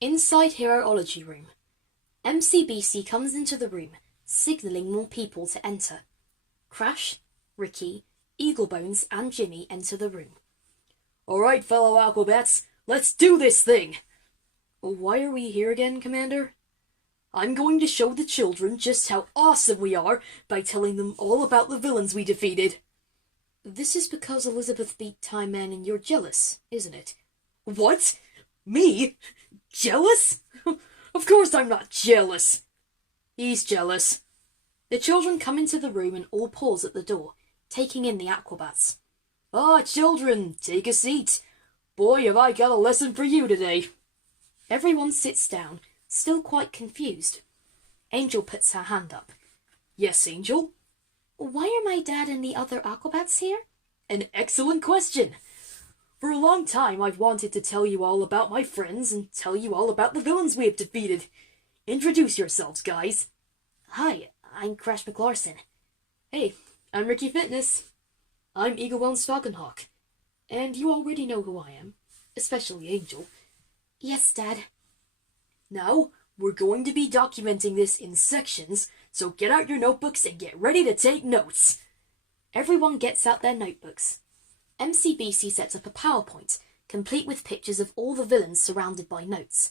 Inside Heroology Room. MCBC comes into the room, signalling more people to enter. Crash, Ricky, Eaglebones and Jimmy enter the room. Alright, fellow Aquabats, let's do this thing! Why are we here again, Commander? I'm going to show the children just how awesome we are by telling them all about the villains we defeated. This is because Elizabeth beat Timeman and you're jealous, isn't it? What? Me? Jealous? Of course I'm not jealous. He's jealous. The children come into the room and all pause at the door, taking in the Aquabats. Ah, children, take a seat. Boy, have I got a lesson for you today. Everyone sits down, still quite confused. Angel puts her hand up. Yes, Angel? Why are my dad and the other Aquabats here? An excellent question. For a long time I've wanted to tell you all about my friends and tell you all about the villains we have defeated. Introduce yourselves, guys. Hi, I'm Crash McLarson. Hey, I'm Ricky Fitness. I'm Eaglebones Falconhawk. And you already know who I am, especially Angel. Yes, Dad. Now, we're going to be documenting this in sections, so get out your notebooks and get ready to take notes. Everyone gets out their notebooks. MCBC sets up a PowerPoint, complete with pictures of all the villains surrounded by notes.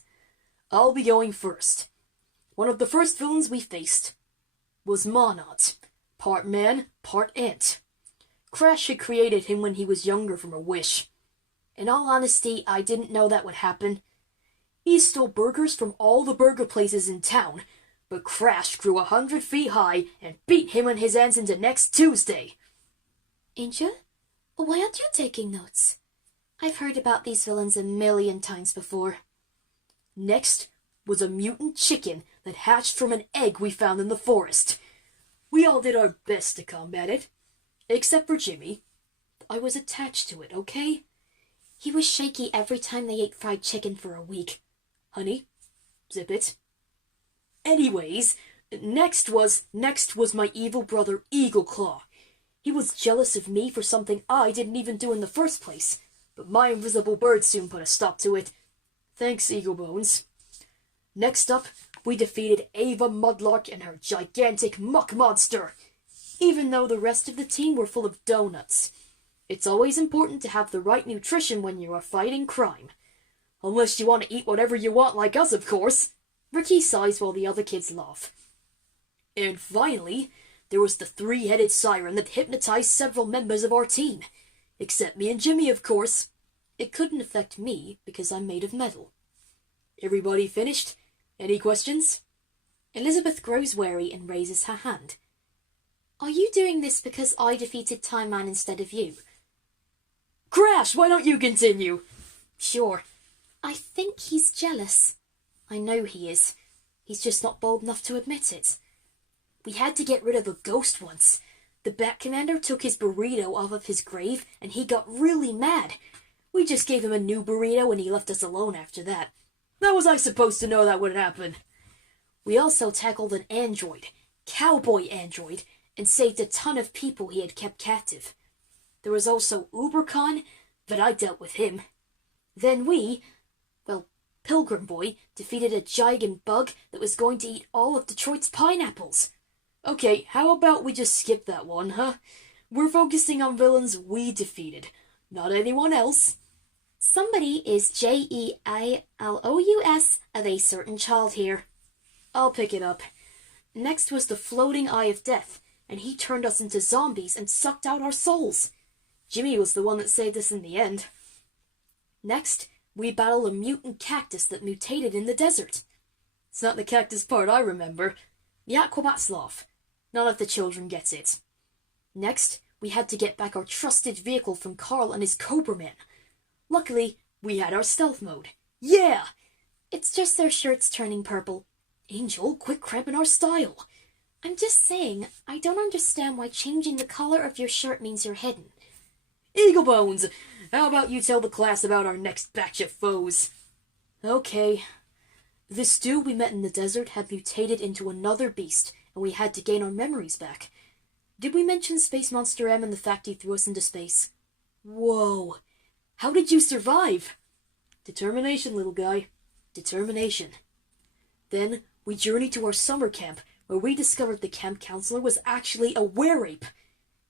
I'll be going first. One of the first villains we faced was Monot, part man, part ant. Crash had created him when he was younger from a wish. In all honesty, I didn't know that would happen. He stole burgers from all the burger places in town, but Crash grew 100 feet high and beat him and his ants into next Tuesday. Angel? Why aren't you taking notes? I've heard about these villains a million times before. Next was a mutant chicken that hatched from an egg we found in the forest. We all did our best to combat it, except for Jimmy. I was attached to it, okay? He was shaky every time they ate fried chicken for a week. Honey, zip it. Anyways, next was my evil brother Eagleclaw. He was jealous of me for something I didn't even do in the first place, but my invisible bird soon put a stop to it. Thanks, Eaglebones. Next up, we defeated Ava Mudlark and her gigantic muck monster, even though the rest of the team were full of donuts. It's always important to have the right nutrition when you are fighting crime. Unless you want to eat whatever you want like us, of course. Ricky sighs while the other kids laugh. And finally, there was the three-headed siren that hypnotized several members of our team. Except me and Jimmy, of course. It couldn't affect me because I'm made of metal. Everybody finished? Any questions? Elizabeth grows wary and raises her hand. Are you doing this because I defeated Timeman instead of you? Crash, why don't you continue? Sure. I think he's jealous. I know he is. He's just not bold enough to admit it. We had to get rid of a ghost once. The Bat Commander took his burrito off of his grave and he got really mad. We just gave him a new burrito and he left us alone after that. How was I supposed to know that would happen? We also tackled an android, cowboy android, and saved a ton of people he had kept captive. There was also Ubercon, but I dealt with him. Then we, Pilgrim Boy defeated a giant bug that was going to eat all of Detroit's pineapples. Okay, how about we just skip that one, huh? We're focusing on villains we defeated, not anyone else. Somebody is Jealous of a certain child here. I'll pick it up. Next was the floating eye of death, and he turned us into zombies and sucked out our souls. Jimmy was the one that saved us in the end. Next, we battled a mutant cactus that mutated in the desert. It's not the cactus part I remember. The Aquabats sloth. None of the children gets it. Next, we had to get back our trusted vehicle from Carl and his Cobra Man. Luckily, we had our stealth mode. Yeah! It's just their shirts turning purple. Angel, quit cramping our style. I'm just saying, I don't understand why changing the color of your shirt means you're hidden. Eagle Bones, how about you tell the class about our next batch of foes? Okay. This stew we met in the desert had mutated into another beast, and we had to gain our memories back. Did we mention Space Monster M and the fact he threw us into space? Whoa! How did you survive? Determination, little guy. Determination. Then we journeyed to our summer camp, where we discovered the camp counselor was actually a were-ape.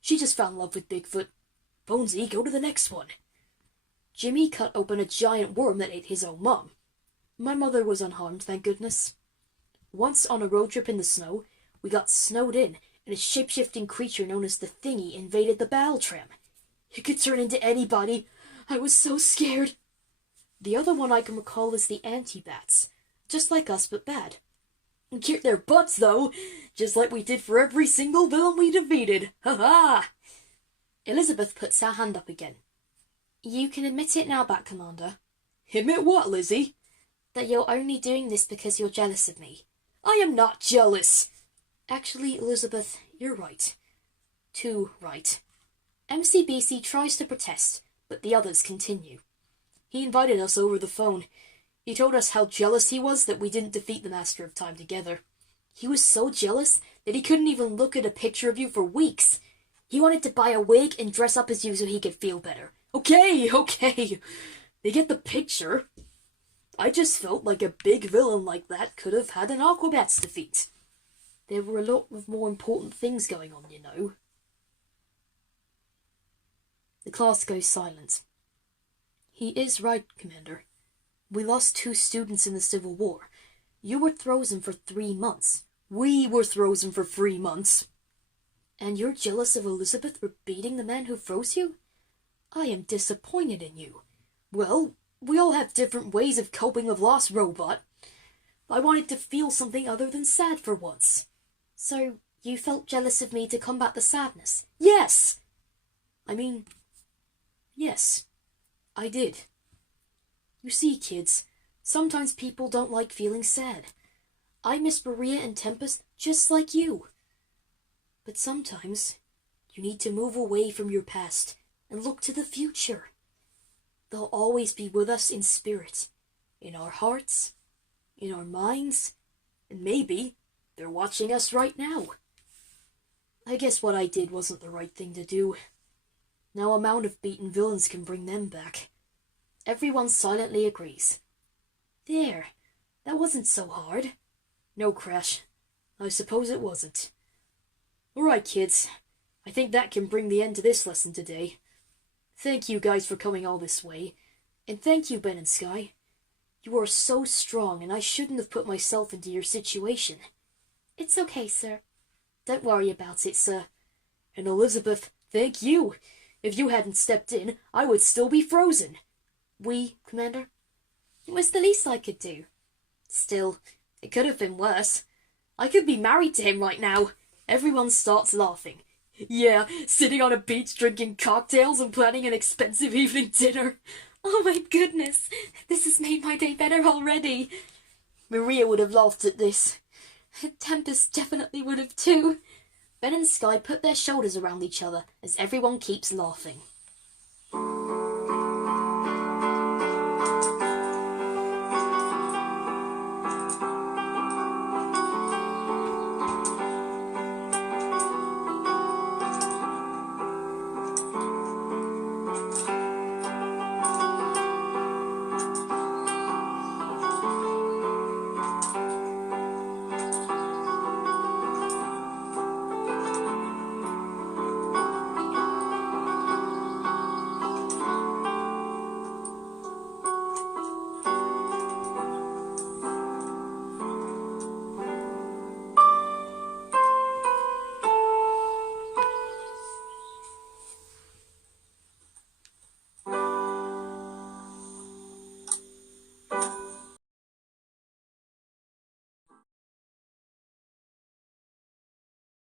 She just fell in love with Bigfoot. Bonesy, go to the next one. Jimmy cut open a giant worm that ate his own mom. My mother was unharmed, thank goodness. Once on a road trip in the snow, we got snowed in, and a shape-shifting creature known as the Thingy invaded the battle tram. It could turn into anybody. I was so scared. The other one I can recall is the anti-bats. Just like us, but bad. Kick their butts, though, just like we did for every single villain we defeated. Ha-ha! Elizabeth puts her hand up again. You can admit it now, Bat Commander. Admit what, Lizzie? That you're only doing this because you're jealous of me. I am not jealous. Actually, Elizabeth, you're right. Too right. MCBC tries to protest, but the others continue. He invited us over the phone. He told us how jealous he was that we didn't defeat the Master of Time together. He was so jealous that he couldn't even look at a picture of you for weeks. He wanted to buy a wig and dress up as you so he could feel better. Okay. They get the picture. I just felt like a big villain like that could have had an Aquabats defeat. There were a lot of more important things going on, you know. The class goes silent. He is right, Commander. We lost 2 students in the Civil War. You were frozen for 3 months. We were frozen for 3 months. And you're jealous of Elizabeth for beating the man who froze you? I am disappointed in you. Well, we all have different ways of coping with loss, Robot. I wanted to feel something other than sad for once. So, you felt jealous of me to combat the sadness? Yes! Yes, I did. You see, kids, sometimes people don't like feeling sad. I miss Maria and Tempest just like you. But sometimes you need to move away from your past and look to the future. They'll always be with us in spirit, in our hearts, in our minds, and maybe they're watching us right now. I guess what I did wasn't the right thing to do. No amount of beaten villains can bring them back. Everyone silently agrees. There, that wasn't so hard. No, Crash, I suppose it wasn't. All right, kids, I think that can bring the end to this lesson today. Thank you guys for coming all this way, and thank you, Ben and Sky. You are so strong, and I shouldn't have put myself into your situation. It's okay, sir. Don't worry about it, sir. And Elizabeth, thank you. If you hadn't stepped in, I would still be frozen. We, Commander? It was the least I could do. Still, it could have been worse. I could be married to him right now. Everyone starts laughing. Yeah, sitting on a beach drinking cocktails and planning an expensive evening dinner. Oh my goodness, this has made my day better already. Maria would have laughed at this. Tempest definitely would have too. Ben and Sky put their shoulders around each other as everyone keeps laughing.